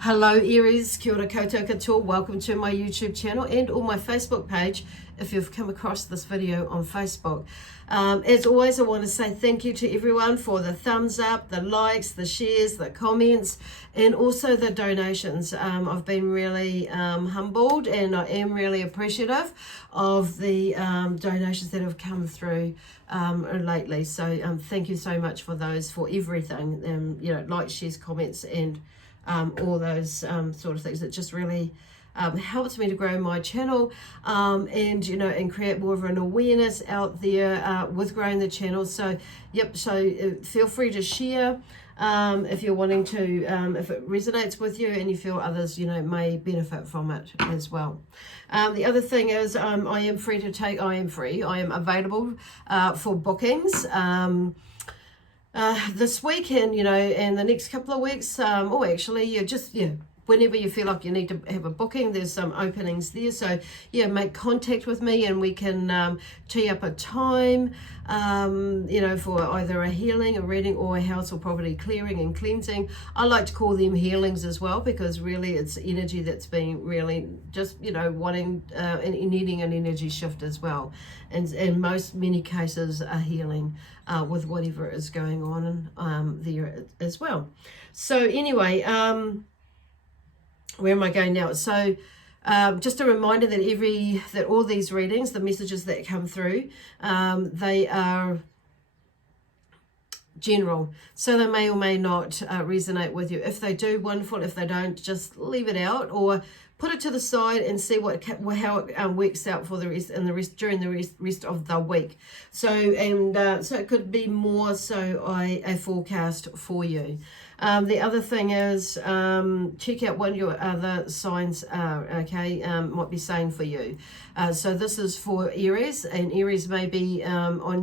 Hello Aries, kia ora koutou katoa. Welcome to my YouTube channel and or my Facebook page if you've come across this video on Facebook. As always, I want to say thank you to everyone for the thumbs up, the likes, the shares, the comments, and also the donations. I've been really humbled, and I am really appreciative of the donations that have come through lately. So thank you so much for those, for everything, likes, shares, comments, and all those sort of things. It just really helps me to grow my channel and create more of an awareness out there with growing the channel. So feel free to share if you're wanting to, if it resonates with you and you feel others may benefit from it as well. The other thing is I am available for bookings this week and the next couple of weeks, whenever you feel like you need to have a booking, there's some openings there. So make contact with me and we can tee up a time, for either a healing, a reading, or a house or property clearing and cleansing. I like to call them healings as well, because really it's energy that's been really just, wanting and needing an energy shift as well. And in many cases a healing with whatever is going on there as well. So anyway, where am I going now? So just a reminder that all these readings, the messages that come through, they are general. So they may or may not resonate with you. If they do, wonderful. If they don't, just leave it out or put it to the side and see how it works out for the rest during the rest of the week. So it could be more so a forecast for you. The other thing is check out what your other signs are, okay, might be saying for you. So this is for Aries, and Aries may be in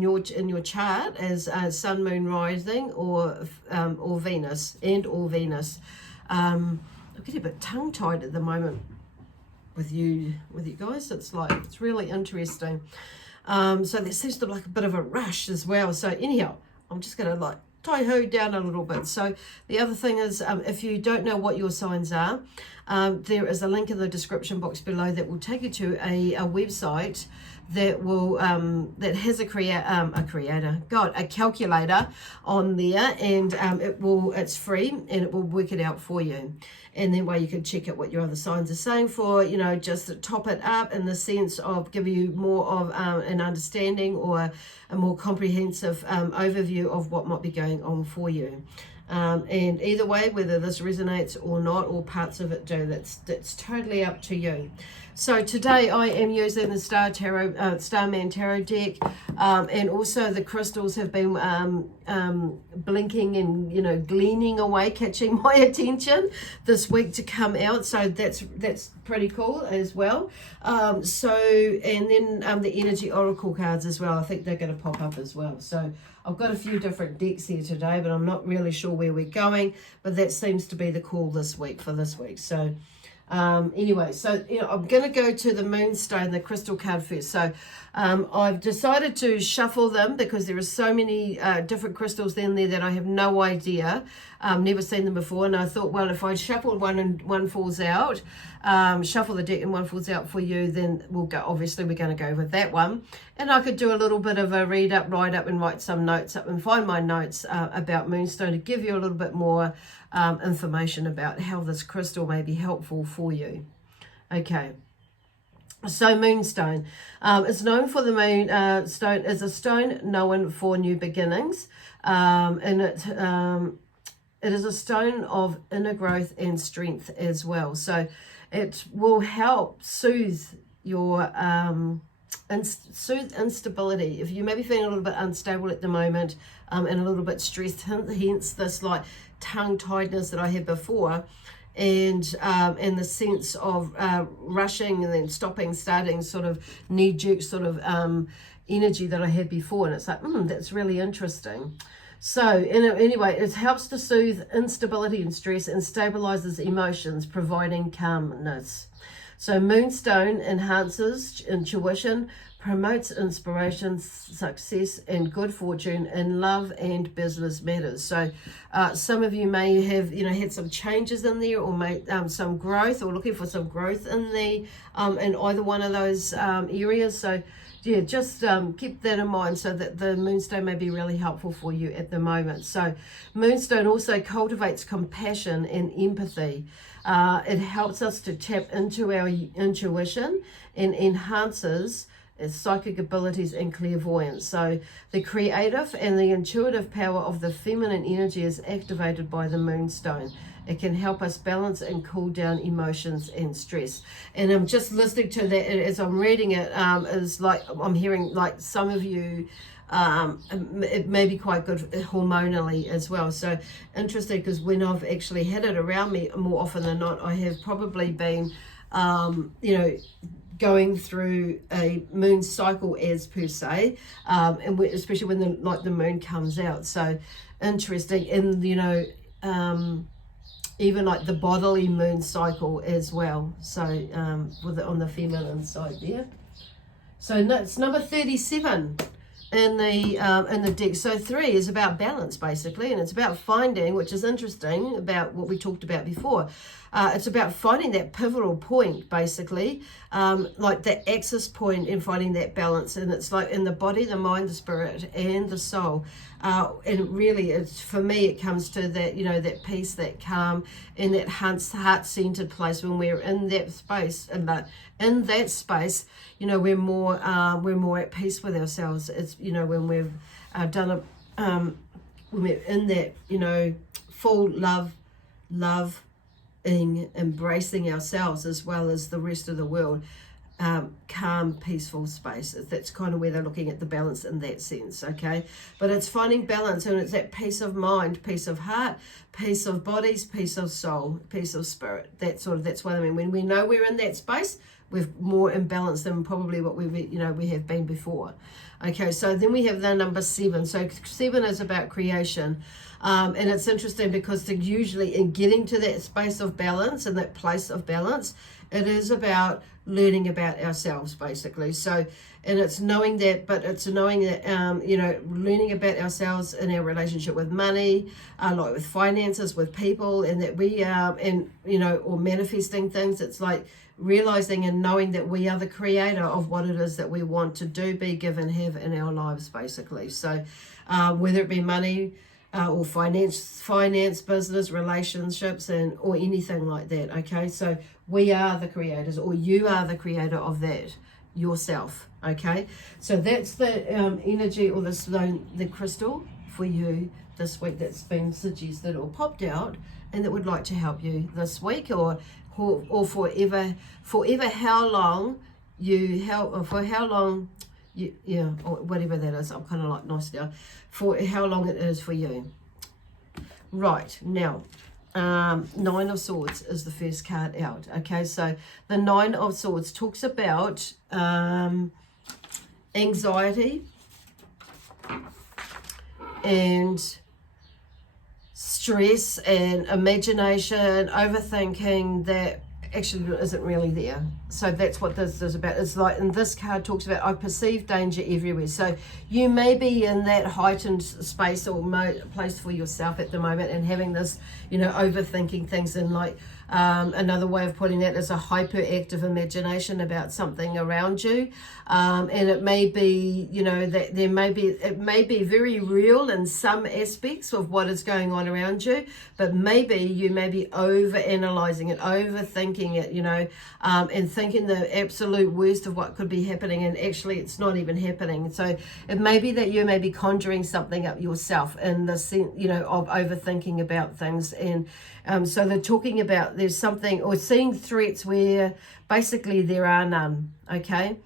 your chart as Sun, Moon, Rising, or Venus, or Venus. I'm getting a bit tongue-tied at the moment with you guys. It's really interesting. So there seems to be like a bit of a rush as well. So anyhow, I'm just going to tie-ho down a little bit. So the other thing is, if you don't know what your signs are, there is a link in the description box below that will take you to a website that will that has a calculator on there, and it's free and it will work it out for you. And then you can check out what your other signs are saying for, just to top it up in the sense of give you more of an understanding or a more comprehensive overview of what might be going on for you. And either way, whether this resonates or not, or parts of it do, that's totally up to you. So today I am using the Starman Tarot deck, and also the crystals have been blinking and gleaning away, catching my attention this week to come out. So that's pretty cool as well. And then the energy oracle cards as well. I think they're going to pop up as well. So I've got a few different decks here today, but I'm not really sure where we're going. But that seems to be the call this week for this week. So anyway, so I'm going to go to the Moonstone, the crystal card first. So I've decided to shuffle them because there are so many different crystals in there that I have no idea. Never seen them before, and I thought, well, if I shuffle one and one falls out, shuffle the deck and one falls out for you, then we're going to go with that one. And I could do a little bit of a write up and write some notes up and find my notes about Moonstone to give you a little bit more information about how this crystal may be helpful for you. Okay. So Moonstone is known for the Moonstone is a stone known for new beginnings, and it is a stone of inner growth and strength as well. So it will help soothe your soothe instability. If you may be feeling a little bit unstable at the moment and a little bit stressed, hence this tongue-tiedness that I had before, and the sense of rushing and then stopping, starting, sort of knee-jerk sort of energy that I had before. And it's that's really interesting. So anyway, it helps to soothe instability and stress and stabilizes emotions, providing calmness. So Moonstone enhances intuition, promotes inspiration, success, and good fortune in love and business matters. So some of you may have, had some changes in there, or made some growth, or looking for some growth in in either one of those areas. So yeah, just keep that in mind, so that the Moonstone may be really helpful for you at the moment. So Moonstone also cultivates compassion and empathy. It helps us to tap into our intuition and enhances psychic abilities and clairvoyance. So the creative and the intuitive power of the feminine energy is activated by the Moonstone. It can help us balance and cool down emotions and stress. And I'm just listening to that as I'm reading it, is like I'm hearing like some of you, it may be quite good hormonally as well. So interesting, because when I've actually had it around me more often than not, I have probably been, going through a moon cycle as per se, and especially when the moon comes out. So interesting, and even like the bodily moon cycle as well. So on the feminine side there. So it's number 37 in the deck. So 3 is about balance basically, and it's about finding, which is interesting about what we talked about before. It's about finding that pivotal point basically, like the axis point, in finding that balance. And it's like in the body, the mind, the spirit, and the soul. And really, it's, for me, it comes to that, that peace, that calm, and that heart-centered place when we're in that space. And in that space, we're more at peace with ourselves. It's when we've done when we're in that full embracing ourselves as well as the rest of the world. Calm, peaceful space. That's kind of where they're looking at the balance in that sense, okay? But it's finding balance, and it's that peace of mind, peace of heart, peace of bodies, peace of soul, peace of spirit. That's what I mean. When we know we're in that space, we're more in balance than probably what we have been before. Okay, so then we have the number 7. So 7 is about creation. And it's interesting because usually in getting to that space of balance and that place of balance, it is about learning about ourselves basically. So, and it's knowing that, but it's knowing that, learning about ourselves in our relationship with money, like with finances, with people, and that we are, or manifesting things. It's like realizing and knowing that we are the creator of what it is that we want to do, be, give, and have in our lives basically. So whether it be money, or finance, business, relationships, or anything like that. Okay, so we are the creators, or you are the creator of that yourself. Okay, so that's the energy, or the crystal for you this week that's been suggested or popped out, and that would like to help you this week, or forever, how long you help, or for how long. Yeah, or whatever that is. I'm kind of like nice now. For how long it is for you. Right, now, 9 of Swords is the first card out. Okay, so the 9 of Swords talks about anxiety and stress and imagination, overthinking that actually isn't really there. So that's what this is about. It's like, and this card talks about, I perceive danger everywhere. So you may be in that heightened space or place for yourself at the moment, and having this, overthinking things, and like another way of putting that is a hyperactive imagination about something around you. And it may be, that it may be very real in some aspects of what is going on around you, but maybe you may be over analyzing it, overthinking it, and thinking the absolute worst of what could be happening, and actually it's not even happening. So it may be that you may be conjuring something up yourself in the sense, of overthinking about things. And so they're talking about there's something, or seeing threats where basically there are none. Okay.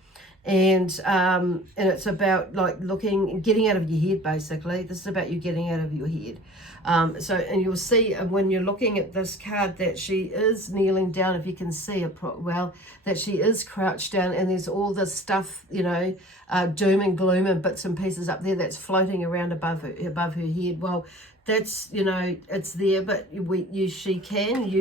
And it's about like getting out of your head basically. This is about you getting out of your head. And you'll see when you're looking at this card that she is kneeling down, if you can see that she is crouched down, and there's all this stuff, doom and gloom and bits and pieces up there that's floating around above her head. Well, that's, it's there, but you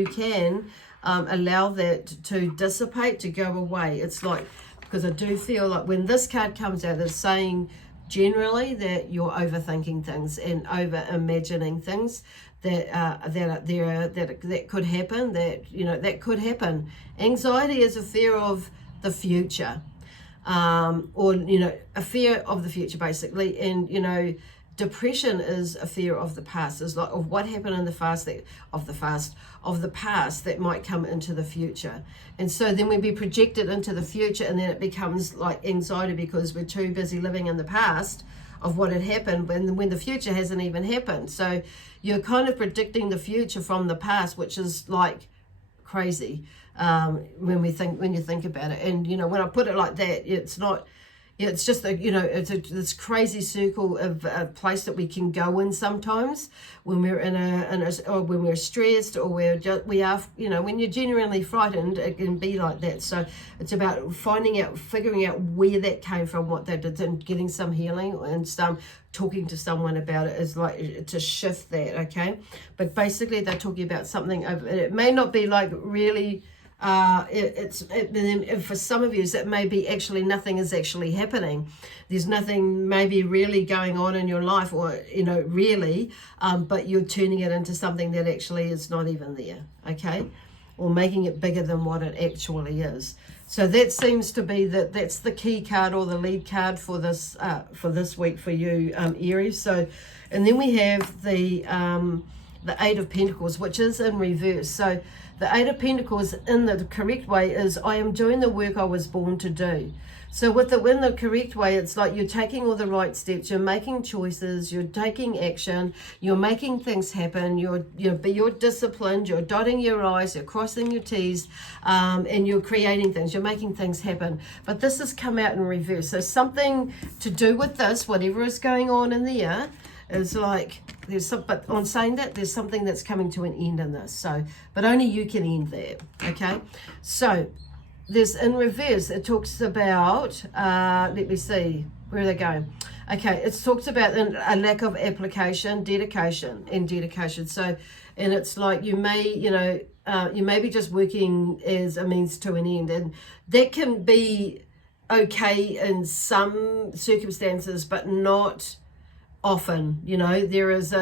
can allow that to dissipate, to go away. It's like because I do feel like when this card comes out, it's saying generally that you're overthinking things and over imagining things that could happen, that could happen. Anxiety is a fear of the future, or a fear of the future basically, and depression is a fear of the past, is like of what happened in the past that might come into the future. And so then we'd be projected into the future, and then it becomes like anxiety because we're too busy living in the past of what had happened when the future hasn't even happened. So you're kind of predicting the future from the past, which is like crazy when you think about it. And when I put it like that, it's not. Yeah, it's just this crazy circle of a place that we can go in sometimes when we're or when we're stressed, or when you're genuinely frightened, it can be like that. So it's about figuring out where that came from, what they did, and getting some healing and talking to someone about it is like to shift that, okay? But basically they're talking about something. It may not be like really. For some of you, that may be actually nothing is actually happening. There's nothing maybe really going on in your life, or really, but you're turning it into something that actually is not even there, okay, or making it bigger than what it actually is. So that seems to be that's the key card, or the lead card for this week for you, Aries. So, and then we have the Eight of Pentacles, which is in reverse. So the Eight of Pentacles in the correct way is I am doing the work I was born to do. So in the correct way, it's like you're taking all the right steps, you're making choices, you're taking action, you're making things happen, you're disciplined, you're dotting your I's, you're crossing your T's, and you're creating things, you're making things happen. But this has come out in reverse. So something to do with this, whatever is going on in the air, is like but on saying that, there's something that's coming to an end in this. So, but only you can end that, okay? So there's in reverse, it talks about, let me see, where are they going? Okay, it talks about a lack of application, dedication. So, and it's like you may be just working as a means to an end, and that can be okay in some circumstances, but not often. There is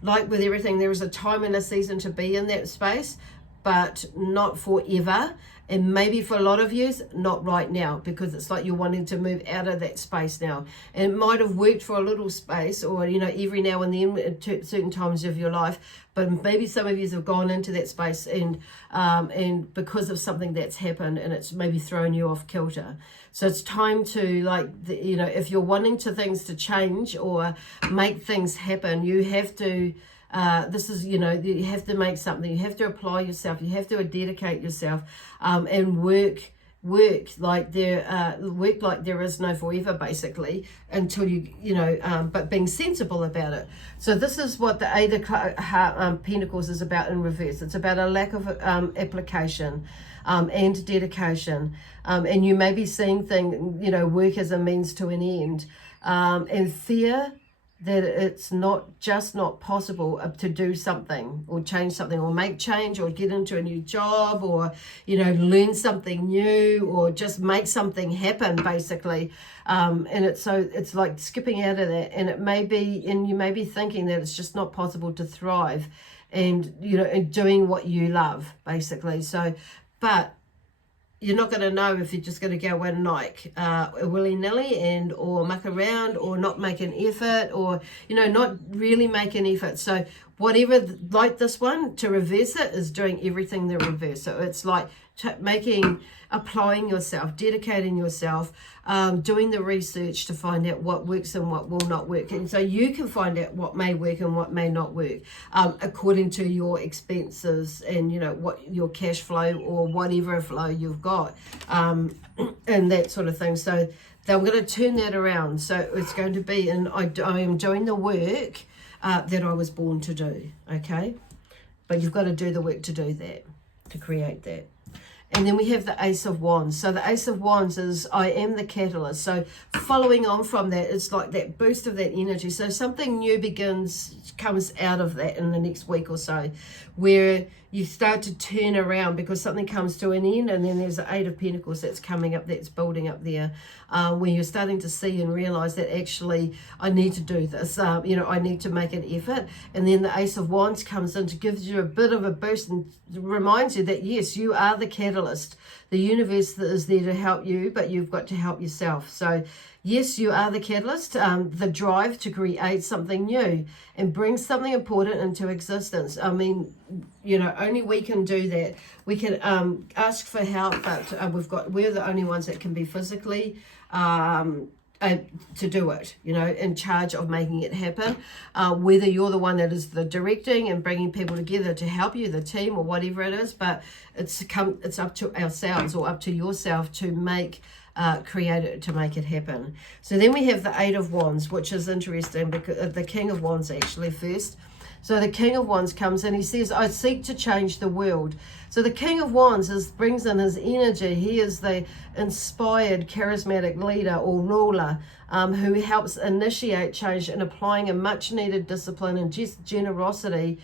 like with everything, there is a time and a season to be in that space, but not forever. And maybe for a lot of you, not right now, because it's like you're wanting to move out of that space now. And it might have worked for a little space, or, every now and then at certain times of your life, but maybe some of you have gone into that space and because of something that's happened, and it's maybe thrown you off kilter. So it's time to, if you're wanting things to change or make things happen, you have to, you have to make something, you have to apply yourself, you have to dedicate yourself, and work like there is no forever, basically, until but being sensible about it. So this is what the Eight of Pentacles is about in reverse. It's about a lack of application and dedication, and you may be seeing work as a means to an end, and fear that it's not possible to do something or change something or make change or get into a new job or, learn something new or just make something happen, basically. And it's like skipping out of that, and you may be thinking that it's just not possible to thrive and, and doing what you love, basically. So, but you're not going to know if you're just going to go in like willy-nilly or muck around or not make an effort or, not really make an effort. So whatever, like this one, to reverse it is doing everything the reverse. So it's like applying yourself, dedicating yourself, doing the research to find out what works and what will not work. And so you can find out what may work and what may not work, according to your expenses and, what your cash flow or whatever flow you've got, and that sort of thing. So I'm going to turn that around. So it's going to be, and I am doing the work that I was born to do, okay? But you've got to do the work to do that, to create that. And then we have the Ace of Wands. So the Ace of Wands is I am the catalyst. So following on from that, it's like that boost of that energy. So something new comes out of that in the next week or so, where you start to turn around because something comes to an end, and then there's the Eight of Pentacles that's coming up, that's building up there, where you're starting to see and realize that actually I need to do this, you know, I need to make an effort. And then the Ace of Wands comes in to give you a bit of a boost and reminds you that yes, you are the catalyst. The universe is there to help you, but you've got to help yourself. So yes, you are the catalyst, the drive to create something new and bring something important into existence. I mean, you know, only we can do that. We can ask for help, but we're the only ones that can be physically to do it, you know, in charge of making it happen. Whether you're the one that is the directing and bringing people together to help you, the team or whatever it is, but it's up to ourselves or up to yourself to create it, to make it happen. So then we have the Eight of Wands, which is interesting because the King of Wands actually first. So the King of Wands comes in, he says, I seek to change the world. So the King of Wands brings in his energy. He is the inspired, charismatic leader or ruler who helps initiate change and applying a much needed discipline and just generosity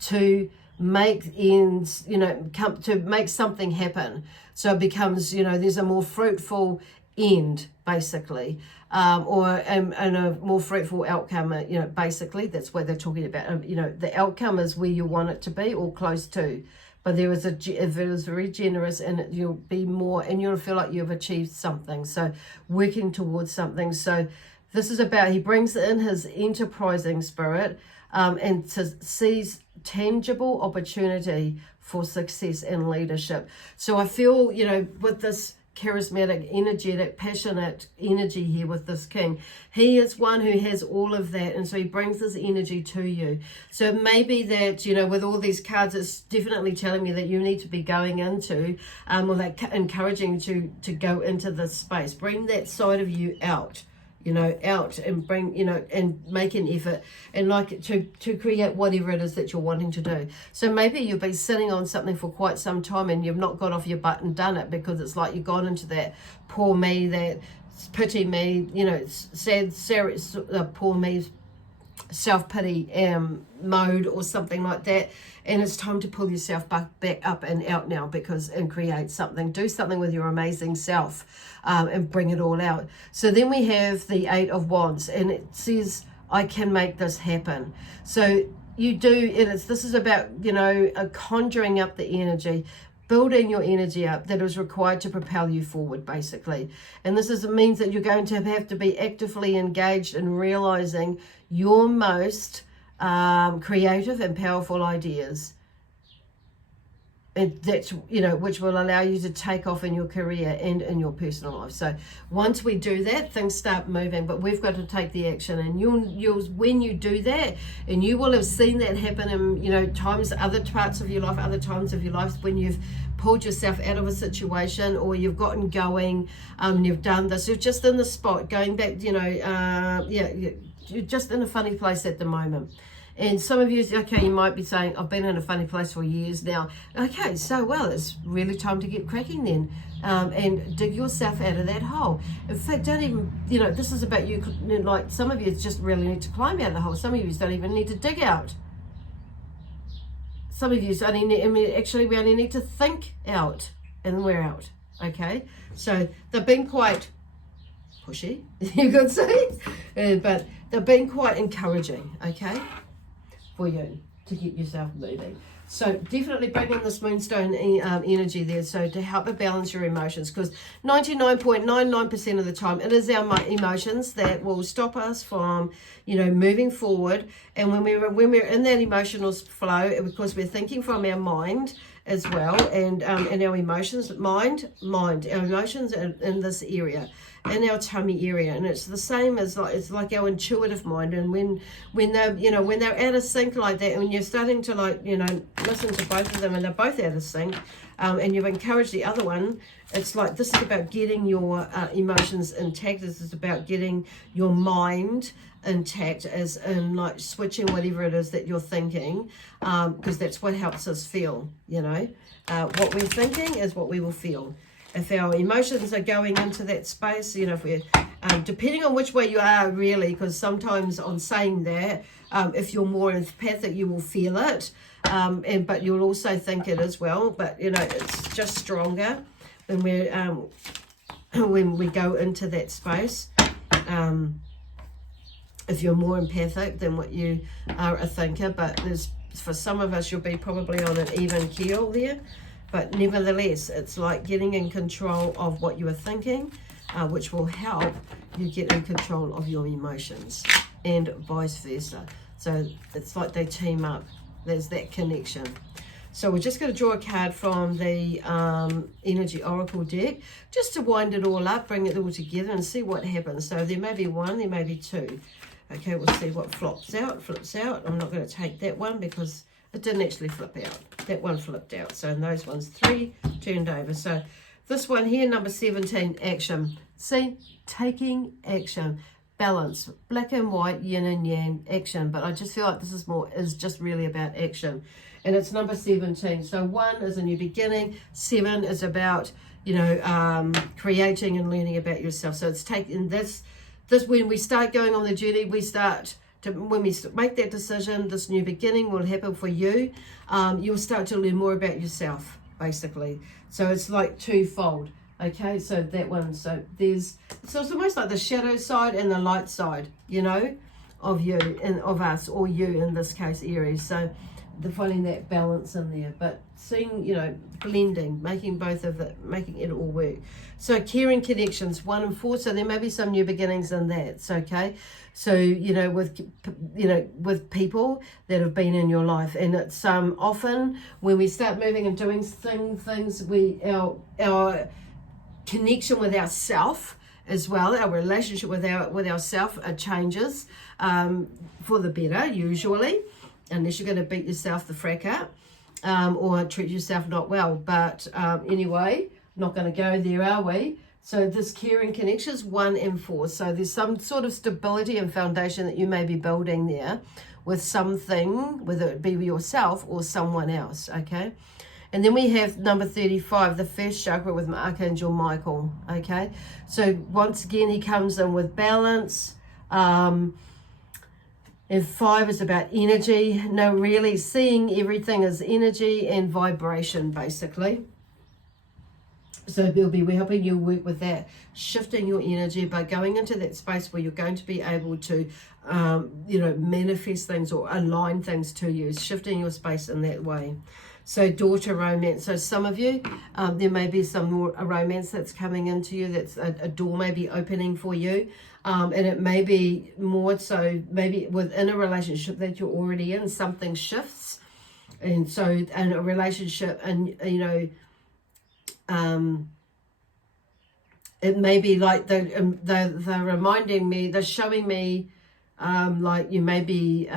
to make ends, you know, to make something happen. So it becomes, you know, there's a more fruitful end, basically, and a more fruitful outcome, you know, basically. That's what they're talking about. You know, the outcome is where you want it to be or close to. But there is if it is very generous, and you'll be more, and you'll feel like you've achieved something. So working towards something. So this is about, he brings in his enterprising spirit and sees tangible opportunity for success and leadership. So I feel, you know, with this charismatic, energetic, passionate energy here with this king, he is one who has all of that, and so he brings this energy to you. So maybe that, you know, with all these cards, it's definitely telling me that you need to be going into or like encouraging to go into this space. Bring that side of you out, you know, out, and bring, you know, and make an effort and like to create whatever it is that you're wanting to do. So maybe you've been sitting on something for quite some time and you've not got off your butt and done it because it's like you've gone into that poor me, that pity me, you know, sad, poor me, self-pity mode or something like that. And it's time to pull yourself back up and out now, and create something, do something with your amazing self, and bring it all out. So then we have the Eight of Wands, and it says, I can make this happen. So you do, this is about, you know, conjuring up the energy, building your energy up that is required to propel you forward, basically. And this means that you're going to have to be actively engaged in realizing your most creative and powerful ideas. And that's, you know, which will allow you to take off in your career and in your personal life. So once we do that, things start moving, but we've got to take the action. And you'll when you do that, and you will have seen that happen in, you know, other parts of your life, other times of your life, when you've pulled yourself out of a situation, or you've gotten going, you've done this, you're just in the spot, going back, you know, you're just in a funny place at the moment. And some of you, okay, you might be saying, I've been in a funny place for years now. Okay, so well, it's really time to get cracking then, and dig yourself out of that hole. In fact, don't even, you know, this is about you, like some of you just really need to climb out of the hole. Some of you don't even need to dig out. Some of you only need, I mean, actually we only need to think out and we're out, okay? So they've been quite pushy, you could say, but they've been quite encouraging, okay, for you to get yourself moving. So definitely bring in this Moonstone energy there, so to help it balance your emotions, because 99.99% of the time it is our emotions that will stop us from, you know, moving forward. And when we're in that emotional flow, because we're thinking from our mind as well, and our emotions, our emotions in this area, in our tummy area, and it's the same as it's like our intuitive mind. And when they're, you know, when they're out of sync like that, and when you're starting to, like, you know, listen to both of them and they're both out of sync, and you've encouraged the other one, it's like this is about getting your emotions intact. This is about getting your mind intact, as in like switching whatever it is that you're thinking, because that's what helps us feel, you know. What we're thinking is what we will feel. If our emotions are going into that space, you know, if we're depending on which way you are, really, because sometimes on saying that, if you're more empathic, you will feel it, but you'll also think it as well. But, you know, it's just stronger when we go into that space. If you're more empathic than what you are a thinker, but for some of us, you'll be probably on an even keel there. But nevertheless, it's like getting in control of what you are thinking, which will help you get in control of your emotions, and vice versa. So it's like they team up. There's that connection. So we're just going to draw a card from the Energy Oracle deck, just to wind it all up, bring it all together and see what happens. So there may be one, there may be two. Okay, we'll see what flips out. I'm not going to take that one because it didn't actually flip out. That one flipped out. So in those ones, 3 turned over. So this one here, number 17, action. See, taking action. Balance, black and white, yin and yang, action. But I just feel like this is just really about action. And it's number 17. So 1 is a new beginning. 7 is about, you know, creating and learning about yourself. So it's taking this when we start going on the journey, when we make that decision, this new beginning will happen for you. You'll start to learn more about yourself, basically. So it's like twofold. Okay, so that one, so it's almost like the shadow side and the light side, you know, of you and of us, or you in this case, Aries. So finding that balance in there, but seeing, you know, blending, making both of it, making it all work. So caring connections, 1 and 4. So there may be some new beginnings in that. It's okay. So, you know, with people that have been in your life, and it's often when we start moving and doing things, our connection with ourself as well, our relationship with ourself changes for the better, usually, unless you're going to beat yourself the frack up or treat yourself not well. But anyway, not going to go there, are we? So this caring connections, 1 and 4. So there's some sort of stability and foundation that you may be building there with something, whether it be yourself or someone else, okay? And then we have number 35, the first chakra with Archangel Michael, okay? So once again, he comes in with balance. And 5 is about energy. No, really seeing everything as energy and vibration, basically. So we're helping you work with that, shifting your energy by going into that space where you're going to be able to, you know, manifest things or align things to you, shifting your space in that way. So daughter romance. So some of you, there may be some more romance that's coming into you. That's a door may be opening for you. And it may be more so maybe within a relationship that you're already in, something shifts. And so in a relationship, and, you know, it may be like they're reminding me, they're showing me like you may be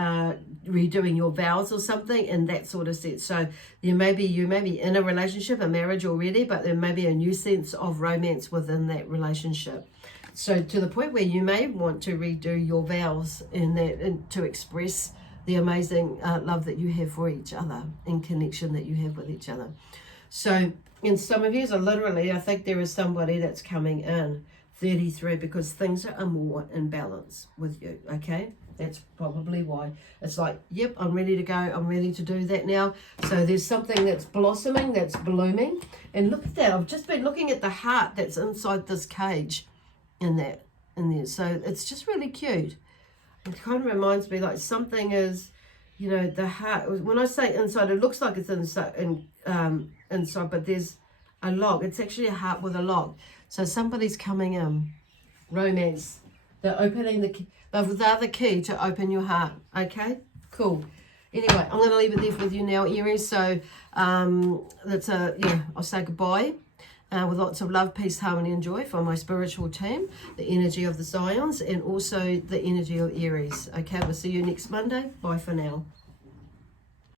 redoing your vows or something, and that sort of sense. So you may be in a relationship, a marriage already, but there may be a new sense of romance within that relationship. So to the point where you may want to redo your vows and to express the amazing love that you have for each other and connection that you have with each other. So in some of you, so literally, I think there is somebody that's coming in 33 because things are more in balance with you, okay? That's probably why. It's like, yep, I'm ready to go. I'm ready to do that now. So there's something that's blossoming, that's blooming. And look at that. I've just been looking at the heart that's inside this cage in there. So it's just really cute. It kind of reminds me like something is, you know, the heart. When I say inside, it looks like it's inside, but there's a lock. It's actually a heart with a lock. So somebody's coming in. Romance. They're opening the key. They're the key to open your heart. Okay? Cool. Anyway, I'm going to leave it there with you now, Aries. So I'll say goodbye. With lots of love, peace, harmony, and joy from my spiritual team, the energy of the Zions, and also the energy of Aries. Okay, we'll see you next Monday. Bye for now.